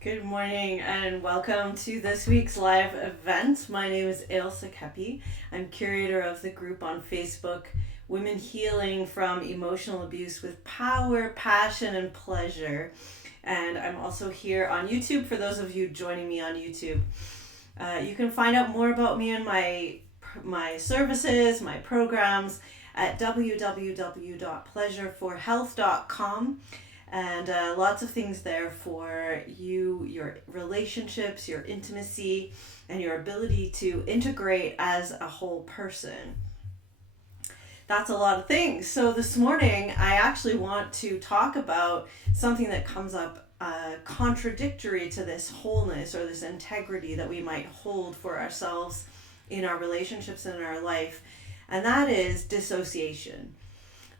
Good morning and welcome to this week's live event. My name is Ailsa Kepi. I'm curator of the group on Facebook, Women Healing from Emotional Abuse with Power, Passion, and Pleasure. And I'm also here on YouTube for those of you joining me on YouTube. You can find out more about me and my services, my programs at www.pleasureforhealth.com, and lots of things there for you, your relationships, your intimacy, and your ability to integrate as a whole person. That's a lot of things. So this morning, I actually want to talk about something that comes up contradictory to this wholeness or this integrity that we might hold for ourselves in our relationships and in our life, and that is dissociation.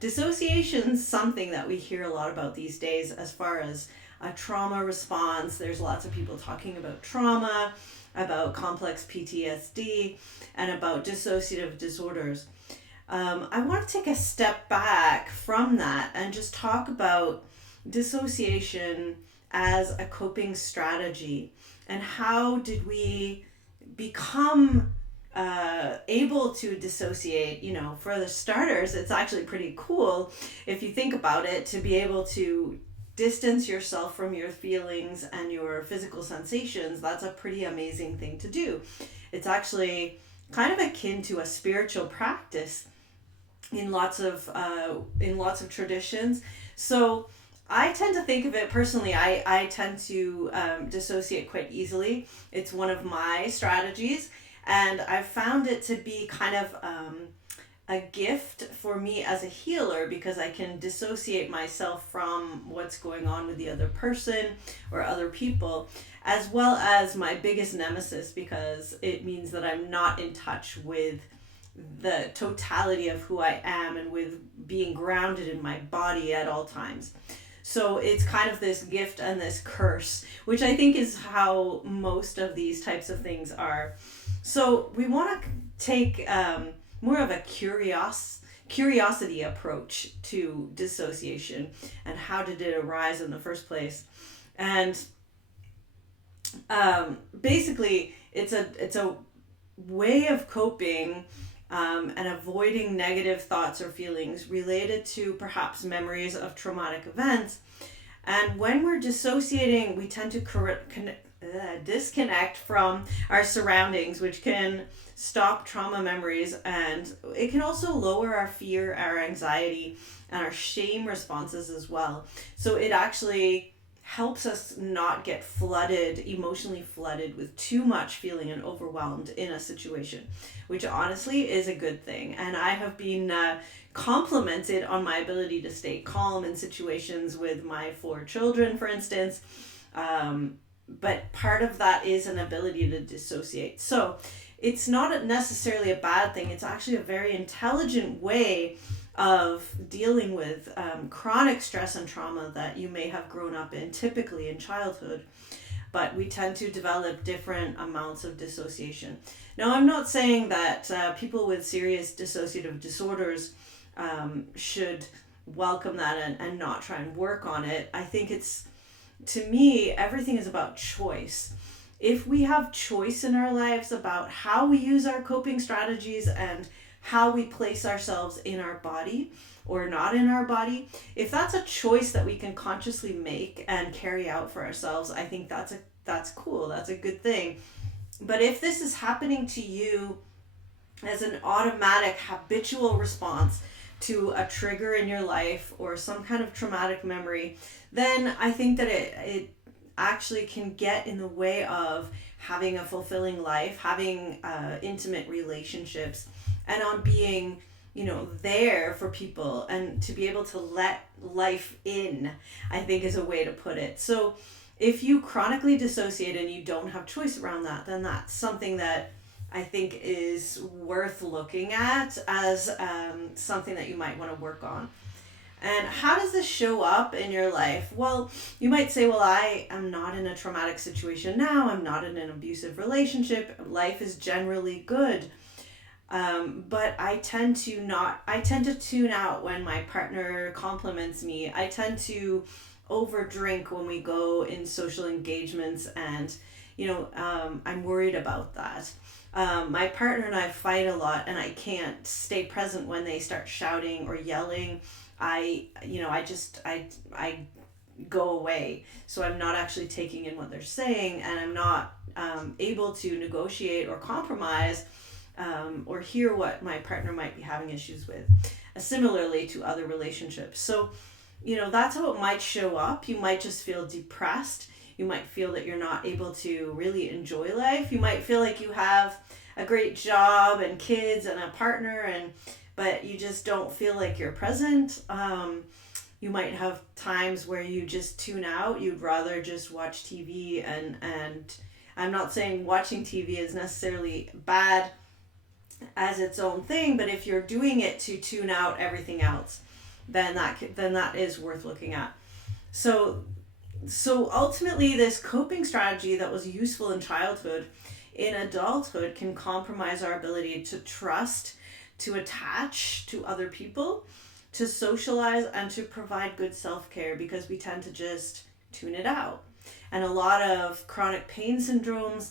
Dissociation's something that we hear a lot about these days as far as a trauma response. There's lots of people talking about trauma, about complex PTSD, and about dissociative disorders. I want to take a step back from that and just talk about dissociation as a coping strategy and how did we become able to dissociate. For the starters, it's actually pretty cool if you think about it, to be able to distance yourself from your feelings and your physical sensations. That's a pretty amazing thing to do. It's actually kind of akin to a spiritual practice in lots of traditions. So I tend to think of it personally. I tend to dissociate quite easily. It's one of my strategies, and I've found it to be kind of a gift for me as a healer, because I can dissociate myself from what's going on with the other person or other people, as well as my biggest nemesis, because it means that I'm not in touch with the totality of who I am and with being grounded in my body at all times. So it's kind of this gift and this curse, which I think is how most of these types of things are. So we want to take more of a curiosity approach to dissociation, and how did it arise in the first place. And basically, it's a way of coping and avoiding negative thoughts or feelings related to perhaps memories of traumatic events. And when we're dissociating, we tend to disconnect from our surroundings, which can stop trauma memories, and it can also lower our fear, our anxiety, and our shame responses as well. So it actually helps us not get emotionally flooded with too much feeling and overwhelmed in a situation, which honestly is a good thing. And I have been complimented on my ability to stay calm in situations with my 4 children, for instance. But part of that is an ability to dissociate. So it's not necessarily a bad thing. It's actually a very intelligent way of dealing with chronic stress and trauma that you may have grown up in, typically in childhood. But we tend to develop different amounts of dissociation. Now, I'm not saying that people with serious dissociative disorders should welcome that and not try and work on it. I think to me, everything is about choice. If we have choice in our lives about how we use our coping strategies and how we place ourselves in our body or not in our body, if that's a choice that we can consciously make and carry out for ourselves, I think that's cool. That's a good thing. But if this is happening to you as an automatic habitual response to a trigger in your life or some kind of traumatic memory, then I think that it actually can get in the way of having a fulfilling life, having intimate relationships, and on being there for people, and to be able to let life in, I think, is a way to put it. So if you chronically dissociate and you don't have choice around that, then that's something that I think is worth looking at as something that you might want to work on. And how does this show up in your life? Well, you might say, well, I am not in a traumatic situation now. I'm not in an abusive relationship. Life is generally good. But I tend to tune out when my partner compliments me. I tend to over drink when we go in social engagements, and I'm worried about that. My partner and I fight a lot, and I can't stay present when they start shouting or yelling. I go away. So I'm not actually taking in what they're saying, and I'm not able to negotiate or compromise or hear what my partner might be having issues with. Similarly to other relationships. So, that's how it might show up. You might just feel depressed. You might feel that you're not able to really enjoy life. You might feel like you have a great job and kids and a partner, but you just don't feel like you're present. You might have times where you just tune out. You'd rather just watch TV, and I'm not saying watching TV is necessarily bad as its own thing, but if you're doing it to tune out everything else, then that is worth looking at. So ultimately, this coping strategy that was useful in childhood, in adulthood, can compromise our ability to trust, to attach to other people, to socialize, and to provide good self-care, because we tend to just tune it out. And a lot of chronic pain syndromes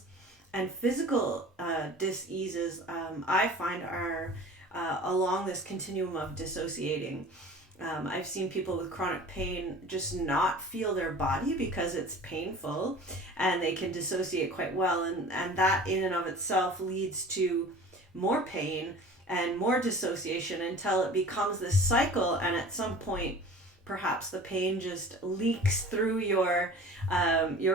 and physical diseases, I find, are along this continuum of dissociating. I've seen people with chronic pain just not feel their body because it's painful, and they can dissociate quite well. And that in and of itself leads to more pain and more dissociation until it becomes this cycle. And at some point, perhaps the pain just leaks through your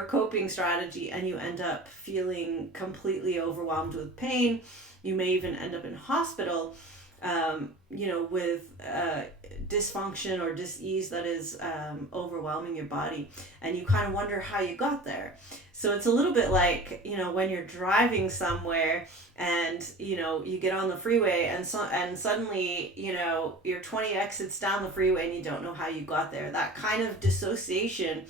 coping strategy, and you end up feeling completely overwhelmed with pain. You may even end up in hospital, with dysfunction or disease that is overwhelming your body, and you kind of wonder how you got there. So it's a little bit like, when you're driving somewhere and, you get on the freeway and suddenly, you're 20 exits down the freeway and you don't know how you got there. That kind of dissociation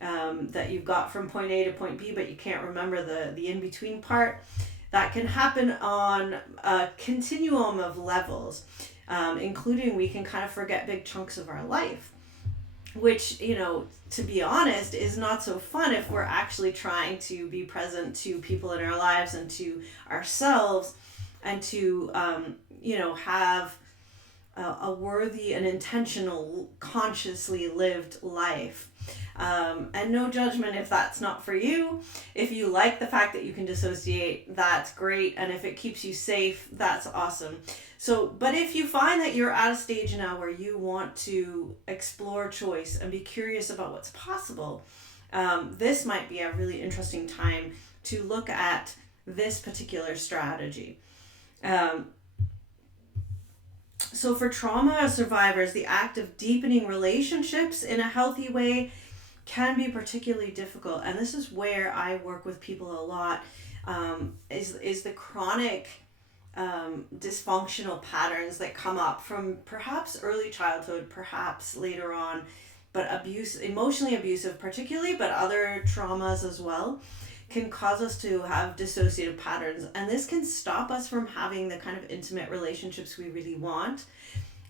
that you've got from point A to point B, but you can't remember the in-between part, that can happen on a continuum of levels, including we can kind of forget big chunks of our life, which, to be honest, is not so fun if we're actually trying to be present to people in our lives and to ourselves, and to, have a worthy and intentional, consciously lived life. And no judgment if that's not for you. If you like the fact that you can dissociate, that's great. And if it keeps you safe, that's awesome. But if you find that you're at a stage now where you want to explore choice and be curious about what's possible, this might be a really interesting time to look at this particular strategy. So for trauma survivors, the act of deepening relationships in a healthy way can be particularly difficult. And this is where I work with people a lot, is the chronic dysfunctional patterns that come up from perhaps early childhood, perhaps later on, but emotionally abusive particularly, but other traumas as well, can cause us to have dissociative patterns. And this can stop us from having the kind of intimate relationships we really want.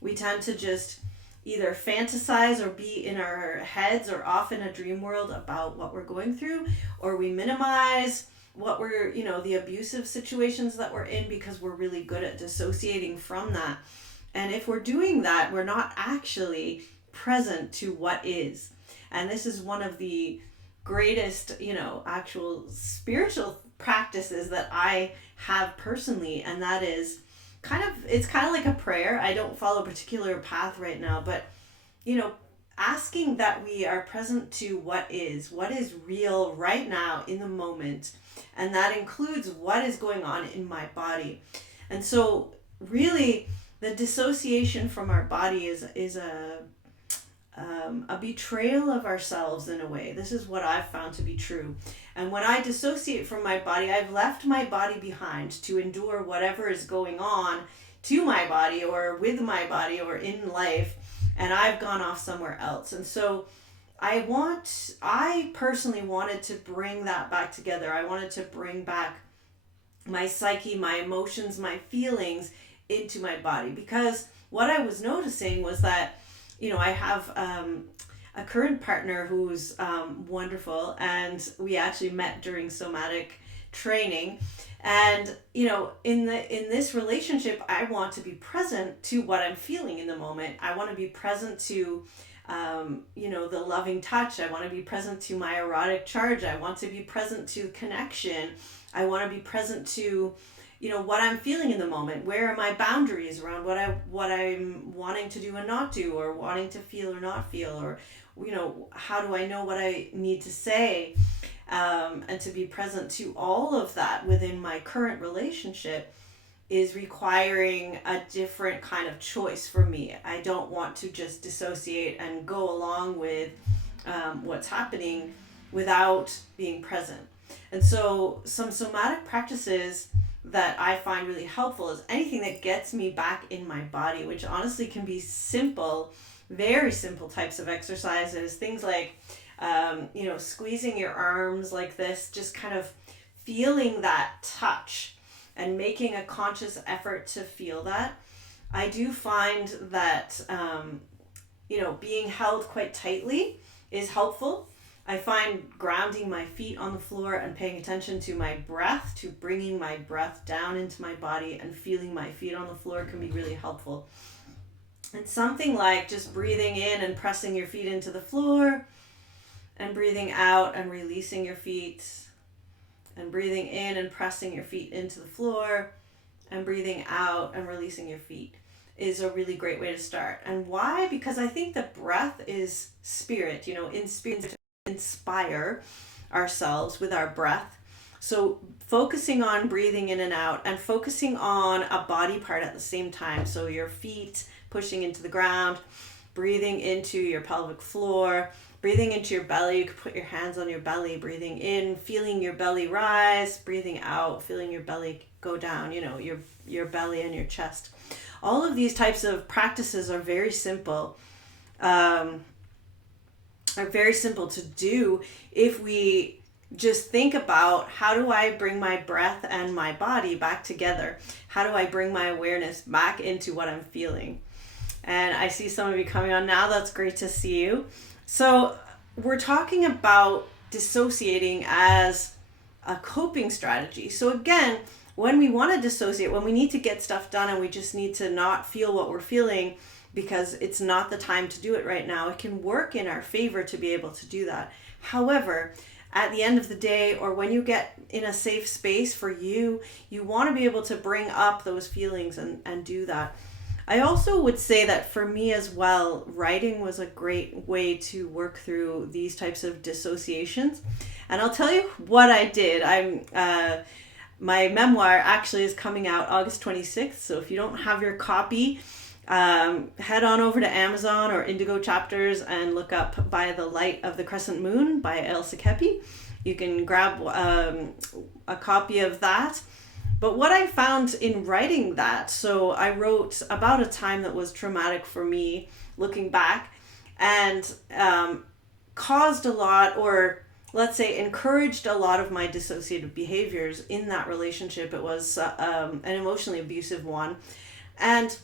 We tend to just either fantasize or be in our heads or off in a dream world about what we're going through, or we minimize what we're, the abusive situations that we're in because we're really good at dissociating from that. And if we're doing that, we're not actually present to what is. And this is one of the greatest, actual spiritual practices that I have personally, and that is it's kind of like a prayer. I don't follow a particular path right now, but asking that we are present to what is real right now in the moment, and that includes what is going on in my body. And so really the dissociation from our body is a betrayal of ourselves in a way. This is what I've found to be true. And when I dissociate from my body, I've left my body behind to endure whatever is going on to my body or with my body or in life, and I've gone off somewhere else. And so I personally wanted to bring that back together. I wanted to bring back my psyche, my emotions, my feelings into my body, because what I was noticing was that I have a current partner who's wonderful, and we actually met during somatic training. And in this relationship, I want to be present to what I'm feeling in the moment. I want to be present to the loving touch. I want to be present to my erotic charge. I want to be present to connection. I want to be present to what I'm feeling in the moment. Where are my boundaries around what I'm wanting to do and not do, or wanting to feel or not feel, or how do I know what I need to say, and to be present to all of that within my current relationship is requiring a different kind of choice for me. I don't want to just dissociate and go along with what's happening without being present. And so some somatic practices that I find really helpful is anything that gets me back in my body, which honestly can be simple, very simple types of exercises. Things like, squeezing your arms like this, just kind of feeling that touch and making a conscious effort to feel that. I do find that, being held quite tightly is helpful. I find grounding my feet on the floor and paying attention to my breath, to bringing my breath down into my body and feeling my feet on the floor can be really helpful. And something like just breathing in and pressing your feet into the floor, and breathing out and releasing your feet, and breathing in and pressing your feet into the floor, and breathing out and releasing your feet is a really great way to start. And why? Because I think the breath is spirit. In spirit, inspire ourselves with our breath. So focusing on breathing in and out, and focusing on a body part at the same time. So your feet pushing into the ground, breathing into your pelvic floor, breathing into your belly. You can put your hands on your belly, breathing in, feeling your belly rise, breathing out, feeling your belly go down, your belly and your chest. All of these types of practices are very simple. Are very simple to do if we just think about, how do I bring my breath and my body back together? How do I bring my awareness back into what I'm feeling? And I see some of you coming on now. That's great to see you. So we're talking about dissociating as a coping strategy. So again, when we want to dissociate, when we need to get stuff done and we just need to not feel what we're feeling because it's not the time to do it right now, it can work in our favor to be able to do that. However, at the end of the day, or when you get in a safe space for you, you want to be able to bring up those feelings and do that. I also would say that for me as well, writing was a great way to work through these types of dissociations. And I'll tell you what I did. My memoir actually is coming out August 26th. So if you don't have your copy, head on over to Amazon or Indigo Chapters and look up By the Light of the Crescent Moon by Elsa Kepi. You can grab a copy of that. But what I found in writing that, so I wrote about a time that was traumatic for me, looking back, and caused a lot, or let's say encouraged a lot of my dissociative behaviors in that relationship. It was an emotionally abusive one. And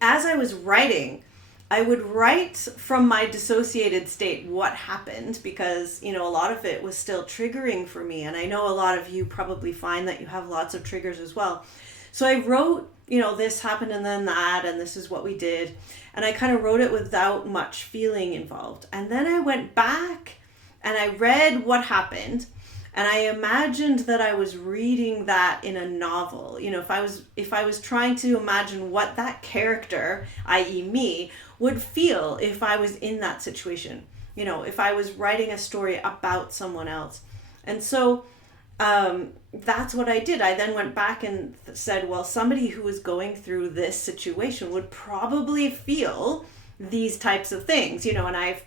as I was writing, I would write from my dissociated state what happened, because, a lot of it was still triggering for me. And I know a lot of you probably find that you have lots of triggers as well. So I wrote, this happened and then that, and this is what we did. And I kind of wrote it without much feeling involved. And then I went back and I read what happened. And I imagined that I was reading that in a novel. If I was trying to imagine what that character, i.e. me, would feel if I was in that situation. If I was writing a story about someone else. And so that's what I did. I then went back and said, well, somebody who was going through this situation would probably feel these types of things, and I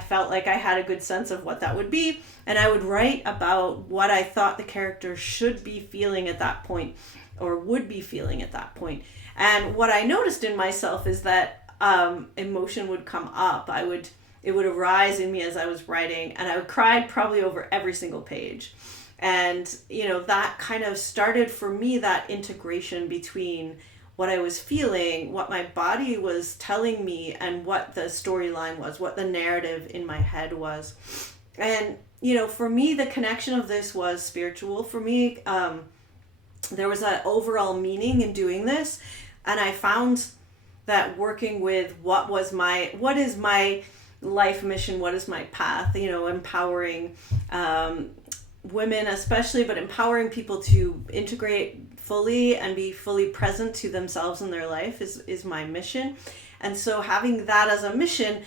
felt like I had a good sense of what that would be, and I would write about what I thought the character should be feeling at that point, or would be feeling at that point. And what I noticed in myself is that emotion would come up. It would arise in me as I was writing, and I would cry probably over every single page. And that kind of started for me that integration between what I was feeling, what my body was telling me, and what the storyline was, what the narrative in my head was. And, for me, the connection of this was spiritual. For me, there was an overall meaning in doing this. And I found that working with what is my life mission, what is my path, empowering women especially, but empowering people to integrate fully and be fully present to themselves in their life is my mission. And so having that as a mission,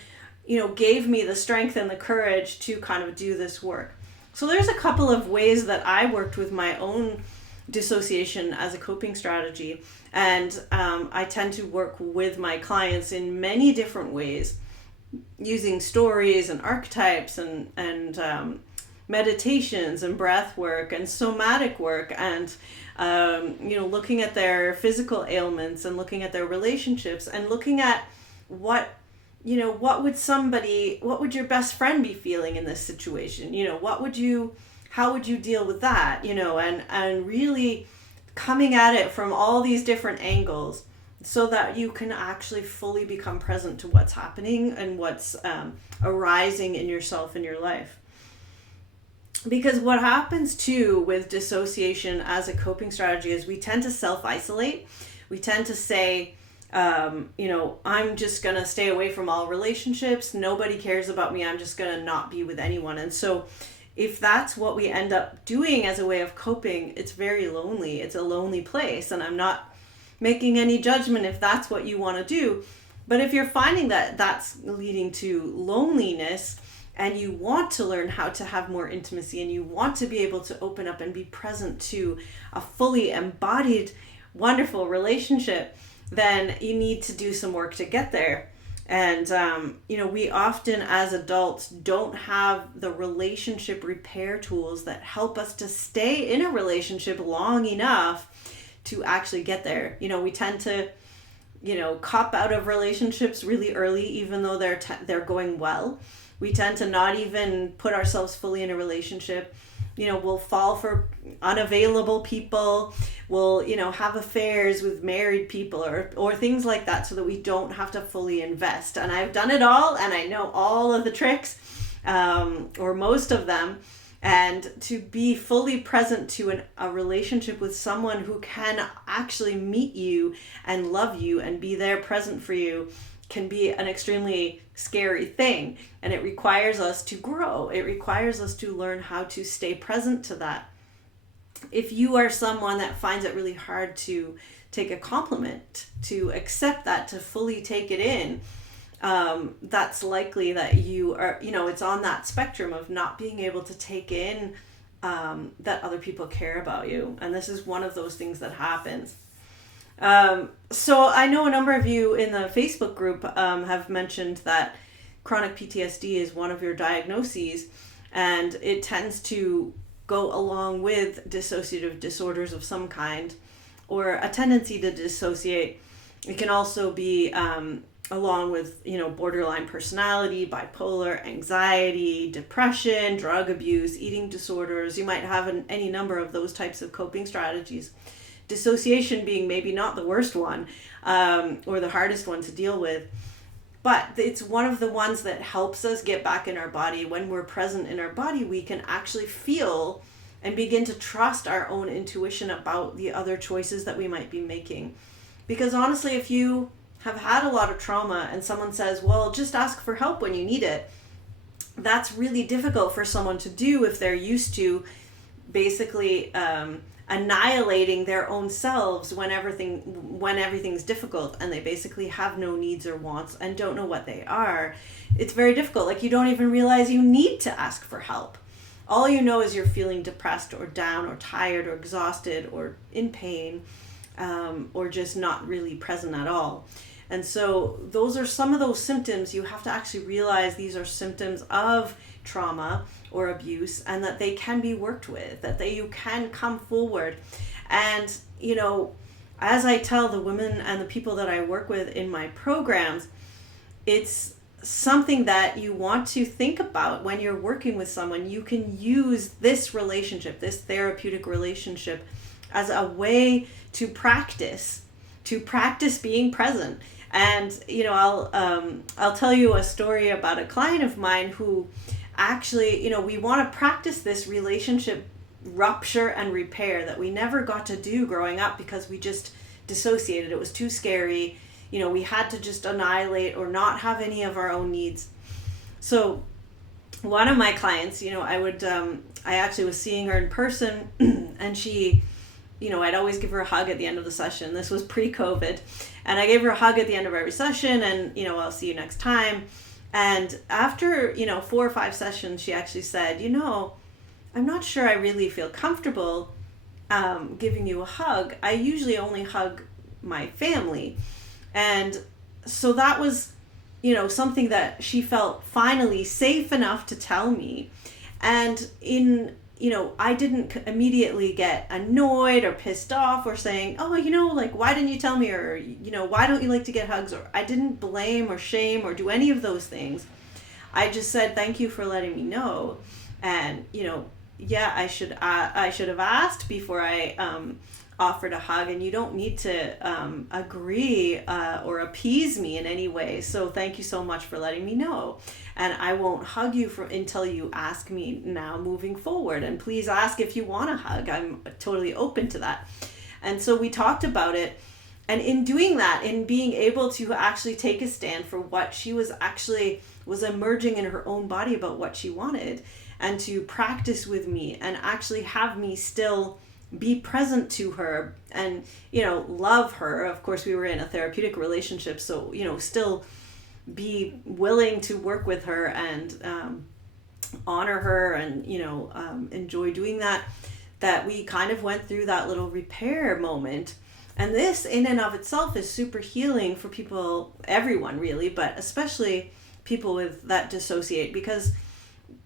gave me the strength and the courage to kind of do this work. So there's a couple of ways that I worked with my own dissociation as a coping strategy. And I tend to work with my clients in many different ways, using stories and archetypes and meditations and breath work and somatic work and looking at their physical ailments and looking at their relationships and looking at what would your best friend be feeling in this situation? How would you deal with that? And really coming at it from all these different angles so that you can actually fully become present to what's happening and what's arising in yourself in your life. Because what happens too with dissociation as a coping strategy is we tend to self-isolate. We tend to say, I'm just going to stay away from all relationships. Nobody cares about me. I'm just going to not be with anyone. And so if that's what we end up doing as a way of coping, it's very lonely. It's a lonely place. And I'm not making any judgment if that's what you want to do. But if you're finding that that's leading to loneliness, and you want to learn how to have more intimacy, and you want to be able to open up and be present to a fully embodied, wonderful relationship, then you need to do some work to get there. And, we often as adults don't have the relationship repair tools that help us to stay in a relationship long enough to actually get there. We tend to, cop out of relationships really early, even though they're going well. We tend to not even put ourselves fully in a relationship. We'll fall for unavailable people. We'll, have affairs with married people or things like that so that we don't have to fully invest. And I've done it all, and I know all of the tricks, or most of them. And to be fully present to a relationship with someone who can actually meet you and love you and be there present for you can be an extremely scary thing, and it requires us to grow. It requires us to learn how to stay present to that. If you are someone that finds it really hard to take a compliment, to accept that, to fully take it in, that's likely that you are, it's on that spectrum of not being able to take in that other people care about you. And this is one of those things that happens. So I know a number of you in the Facebook group have mentioned that chronic PTSD is one of your diagnoses, and it tends to go along with dissociative disorders of some kind, or a tendency to dissociate. It can also be along with, borderline personality, bipolar, anxiety, depression, drug abuse, eating disorders. You might have any number of those types of coping strategies. Dissociation being maybe not the worst one, or the hardest one to deal with, but it's one of the ones that helps us get back in our body. When we're present in our body, we can actually feel and begin to trust our own intuition about the other choices that we might be making. Because honestly, if you have had a lot of trauma and someone says, well, just ask for help when you need it, that's really difficult for someone to do if they're used to basically annihilating their own selves when everything's difficult, and they basically have no needs or wants and don't know what they are. It's very difficult. Like, you don't even realize you need to ask for help. All you know is you're feeling depressed or down or tired or exhausted or in pain, or just not really present at all. And so those are some of those symptoms. You have to actually realize these are symptoms of trauma or abuse, and that they can be worked with, that you can come forward. And, as I tell the women and the people that I work with in my programs, it's something that you want to think about when you're working with someone. You can use this relationship, this therapeutic relationship, as a way to practice, to practice being present. And I'll tell you a story about a client of mine who actually, we want to practice this relationship rupture and repair that we never got to do growing up because we just dissociated. It was too scary. We had to just annihilate or not have any of our own needs. So one of my clients, I actually was seeing her in person and she, I'd always give her a hug at the end of the session. This was pre-COVID. And I gave her a hug at the end of every session and, I'll see you next time. And after, 4 or 5 sessions, she actually said, I'm not sure I really feel comfortable giving you a hug. I usually only hug my family. And so that was, something that she felt finally safe enough to tell me. And I didn't immediately get annoyed or pissed off or saying, oh, why didn't you tell me? Or, why don't you like to get hugs? Or I didn't blame or shame or do any of those things. I just said, thank you for letting me know. And, I should have asked before I offered a hug, and you don't need to agree or appease me in any way. So thank you so much for letting me know. And I won't hug you until you ask me now moving forward. And please ask if you want a hug. I'm totally open to that. And so we talked about it. And in doing that, in being able to actually take a stand for what she was emerging in her own body about what she wanted, and to practice with me and actually have me still be present to her and, love her. Of course, we were in a therapeutic relationship, so, still be willing to work with her and honor her and, enjoy doing that we kind of went through that little repair moment. And this in and of itself is super healing for people, everyone really, but especially people with that dissociate, because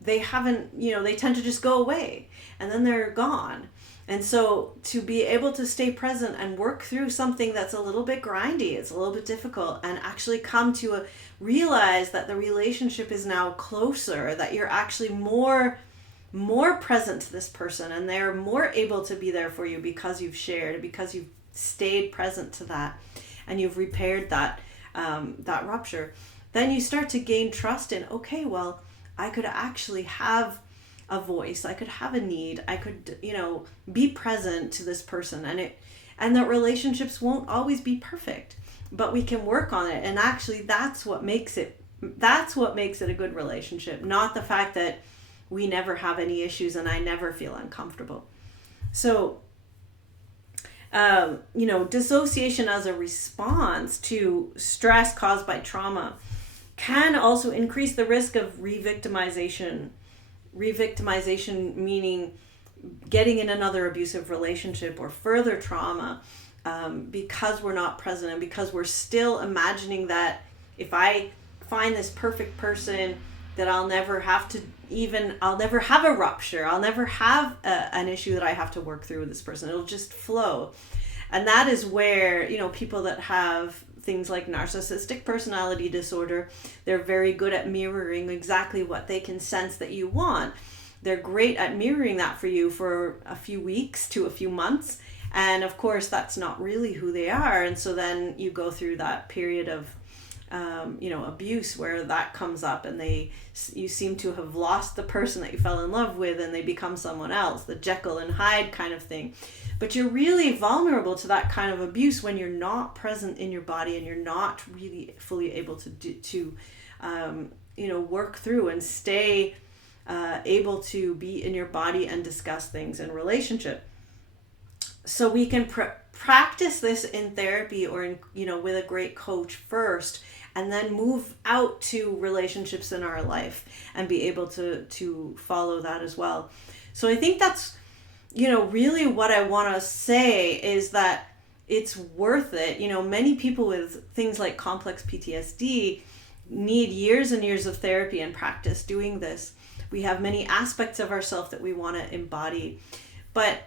they haven't, they tend to just go away and then they're gone. And so to be able to stay present and work through something that's a little bit grindy, it's a little bit difficult, and actually come to realize that the relationship is now closer, that you're actually more present to this person and they're more able to be there for you because you've shared, because you've stayed present to that and you've repaired that rupture. Then you start to gain trust in, okay, well, I could actually have a voice, I could have a need, I could, be present to this person, and that relationships won't always be perfect, but we can work on it. And actually that's what makes it a good relationship, not the fact that we never have any issues and I never feel uncomfortable. So, dissociation as a response to stress caused by trauma can also increase the risk of re-victimization. Re-victimization meaning getting in another abusive relationship or further trauma, because we're not present and because we're still imagining that if I find this perfect person, that I'll never have a rupture. I'll never have an issue that I have to work through with this person. It'll just flow. And that is where, people that have things like narcissistic personality disorder, they're very good at mirroring exactly what they can sense that you want. They're great at mirroring that for you for a few weeks to a few months. And of course, that's not really who they are. And so then you go through that period of abuse where that comes up and you seem to have lost the person that you fell in love with and they become someone else, the Jekyll and Hyde kind of thing. But you're really vulnerable to that kind of abuse when you're not present in your body and you're not really fully able to work through and stay able to be in your body and discuss things in relationship. So we can practice this in therapy or with a great coach first, and then move out to relationships in our life and be able to follow that as well. So I think that's, really what I want to say is that it's worth it. Many people with things like complex PTSD need years and years of therapy and practice doing this. We have many aspects of ourselves that we want to embody. But,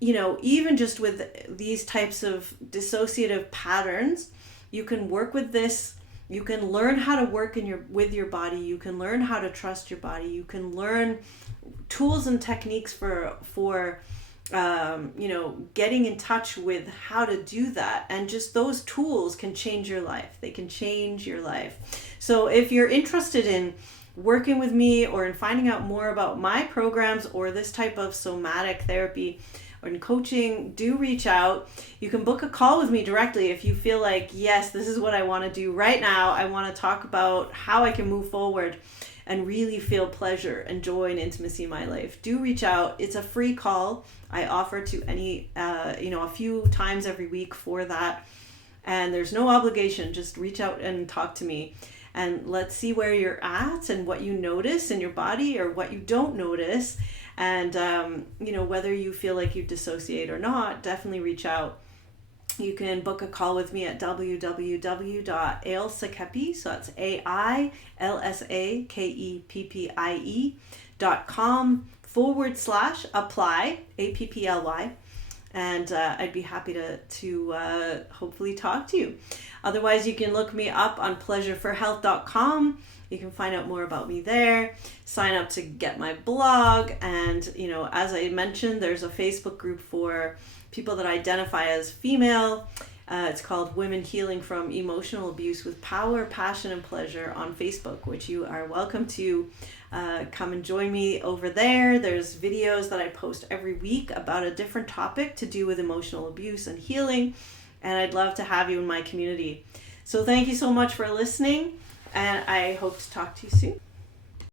even just with these types of dissociative patterns, you can work with this. You can learn how to work with your body. You can learn how to trust your body. You can learn tools and techniques for getting in touch with how to do that. And just those tools can change your life. They can change your life. So if you're interested in working with me or in finding out more about my programs or this type of somatic therapy or in coaching, do reach out. You can book a call with me directly if you feel like, yes, this is what I want to do right now. I want to talk about how I can move forward and really feel pleasure and joy and intimacy in my life. Do reach out. It's a free call. I offer to a few times every week for that. And there's no obligation. Just reach out and talk to me. And let's see where you're at and what you notice in your body or what you don't notice. And, whether you feel like you dissociate or not, definitely reach out. You can book a call with me at www.ailsakeppie, so that's AILSAKEPPIE.com/apply, APPLY. And I'd be happy to hopefully talk to you. Otherwise, you can look me up on pleasureforhealth.com. You can find out more about me there. Sign up to get my blog. And, as I mentioned, there's a Facebook group for people that identify as female. It's called Women Healing from Emotional Abuse with Power, Passion, and Pleasure on Facebook, which you are welcome to come and join me over there. There's videos that I post every week about a different topic to do with emotional abuse and healing, and I'd love to have you in my community. So thank you so much for listening, and I hope to talk to you soon.